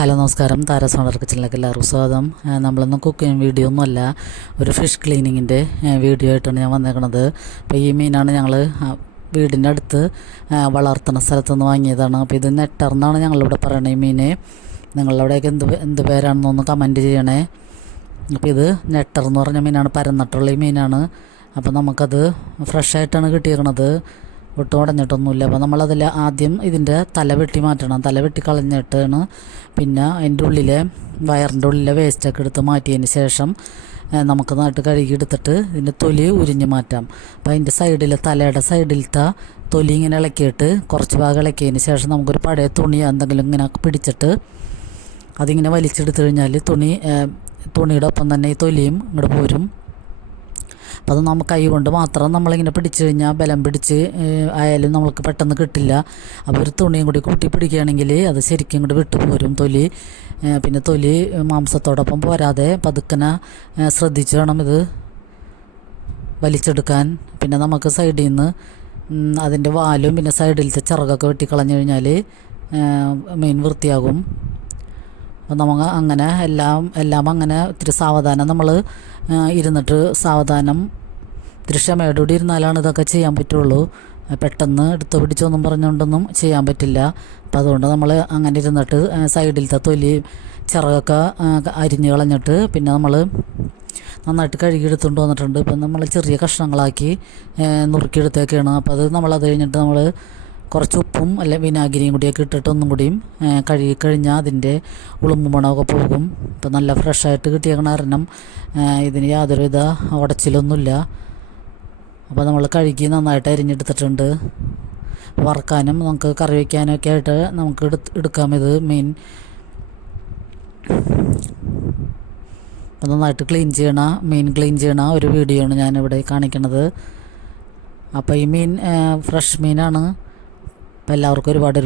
Hello നമസ്കാരം, താരസ് owner കിച്ചണിലേക്ക് എല്ലാവർക്കും സ്വാഗതം. നമ്മളൊന്നും കുക്കിംഗ് വീഡിയോ ഒന്നുമല്ല, ഒരു ഫിഷ് ക്ലീനിങ്ങിൻ്റെ വീഡിയോ ആയിട്ടാണ് ഞാൻ വന്നേക്കണത്. അപ്പോൾ ഈ മീനാണ് ഞങ്ങൾ വീടിൻ്റെ അടുത്ത് വളർത്തുന്ന സ്ഥലത്തുനിന്ന് വാങ്ങിയതാണ്. അപ്പോൾ ഇത് നെട്ടർ എന്നാണ് ഞങ്ങളിവിടെ പറയണത്. ഈ മീൻ നിങ്ങളവിടെയൊക്കെ എന്ത് പേരാണെന്നൊന്ന് കമൻറ്റ് ചെയ്യണേ. അപ്പോൾ ഇത് നെട്ടർ എന്ന് പറഞ്ഞ മീനാണ്, പരന്നിട്ടുള്ള ഈ മീനാണ്. അപ്പോൾ നമുക്കത് ഫ്രഷായിട്ടാണ് കിട്ടിയിരിക്കണത്, ഒട്ടും ഉടഞ്ഞിട്ടൊന്നുമില്ല. അപ്പോൾ നമ്മളതിൽ ആദ്യം ഇതിൻ്റെ തല വെട്ടി മാറ്റണം. തല വെട്ടി കളഞ്ഞിട്ടാണ് പിന്നെ അതിൻ്റെ ഉള്ളിലെ വയറിൻ്റെ ഉള്ളിലെ വേസ്റ്റൊക്കെ എടുത്ത് മാറ്റിയതിന് ശേഷം നമുക്ക് നന്നായിട്ട് കഴുകി എടുത്തിട്ട് ഇതിൻ്റെ തൊലി ഉരിഞ്ഞ് മാറ്റാം. അപ്പോൾ അതിൻ്റെ സൈഡിൽ, തലയുടെ സൈഡിലത്തെ തൊലി ഇങ്ങനെ ഇളക്കിയിട്ട് കുറച്ച് ഭാഗം ഇളക്കിയതിന് ശേഷം നമുക്കൊരു പഴയ തുണി എന്തെങ്കിലും ഇങ്ങനെ പിടിച്ചിട്ട് അതിങ്ങനെ വലിച്ചെടുത്ത് കഴിഞ്ഞാൽ തുണിയുടെ ഒപ്പം തന്നെ ഈ തൊലിയും ഇങ്ങോട്ട് പോരും. അപ്പോൾ അത് നമുക്ക് കൈ കൊണ്ട് മാത്രം നമ്മളിങ്ങനെ പിടിച്ചു കഴിഞ്ഞാൽ ബലം പിടിച്ച് ആയാലും നമ്മൾക്ക് പെട്ടെന്ന് കിട്ടില്ല. അപ്പോൾ ഒരു തുണിയും കൂടി കൂട്ടി പിടിക്കുകയാണെങ്കിൽ അത് ശരിക്കും ഇങ്ങോട്ട് വിട്ടുപോരും തൊലി. പിന്നെ തൊലി മാംസത്തോടൊപ്പം പോരാതെ പതുക്കനെ ശ്രദ്ധിച്ച് വേണം ഇത് വലിച്ചെടുക്കാൻ. പിന്നെ നമുക്ക് സൈഡിൽ നിന്ന് അതിൻ്റെ വാലും പിന്നെ സൈഡിലത്തെ ചിറകൊക്കെ വെട്ടിക്കളഞ്ഞു കഴിഞ്ഞാൽ മീൻ വൃത്തിയാകും. അപ്പോൾ നമുക്ക് അങ്ങനെ എല്ലാം അങ്ങനെ ഇത്തിരി സാവധാനം നമ്മൾ ഇരുന്നിട്ട് സാവധാനം ഇത്തിരി ക്ഷമയോടുകൂടി ഇരുന്നാലാണ് ഇതൊക്കെ ചെയ്യാൻ പറ്റുള്ളൂ. പെട്ടെന്ന് എടുത്ത് പിടിച്ചൊന്നും പറഞ്ഞുകൊണ്ടൊന്നും ചെയ്യാൻ പറ്റില്ല. അപ്പോൾ അതുകൊണ്ട് നമ്മൾ അങ്ങനെ ഇരുന്നിട്ട് സൈഡിലത്തെ തൊലി ചിറകൊക്കെ അരിഞ്ഞ് കളഞ്ഞിട്ട് പിന്നെ നമ്മൾ നന്നായിട്ട് കഴുകി എടുത്തുകൊണ്ട് വന്നിട്ടുണ്ട്. ഇപ്പം നമ്മൾ ചെറിയ കഷ്ണങ്ങളാക്കി നുറുക്കിയെടുത്തേക്കാണ്. അപ്പോൾ അത് കഴിഞ്ഞിട്ട് നമ്മൾ കുറച്ച് ഉപ്പും അല്ലെ വിനാഗിരിയും കൂടിയൊക്കെ ഇട്ടിട്ട് ഒന്നും കൂടിയും കഴുകി കഴിഞ്ഞാൽ അതിൻ്റെ ഉളുമ്പ് മണമൊക്കെ പോകും. ഇപ്പം നല്ല ഫ്രഷായിട്ട് കിട്ടിയേക്കണ കാരണം ഇതിന് യാതൊരുവിധ ഉടച്ചിലൊന്നുമില്ല. അപ്പോൾ നമ്മൾ കഴുകി നന്നായിട്ട് അരിഞ്ഞെടുത്തിട്ടുണ്ട്. വറക്കാനും നമുക്ക് കറി വയ്ക്കാനൊക്കെ ആയിട്ട് നമുക്ക് എടുക്കാം ഇത് മീൻ. അപ്പോൾ നന്നായിട്ട് മീൻ ക്ലീൻ ചെയ്യണ ഒരു വീഡിയോ ആണ് ഞാനിവിടെ കാണിക്കണത്. അപ്പോൾ ഈ മീൻ ഫ്രഷ് മീനാണ്. അപ്പോൾ എല്ലാവർക്കും ഒരുപാട്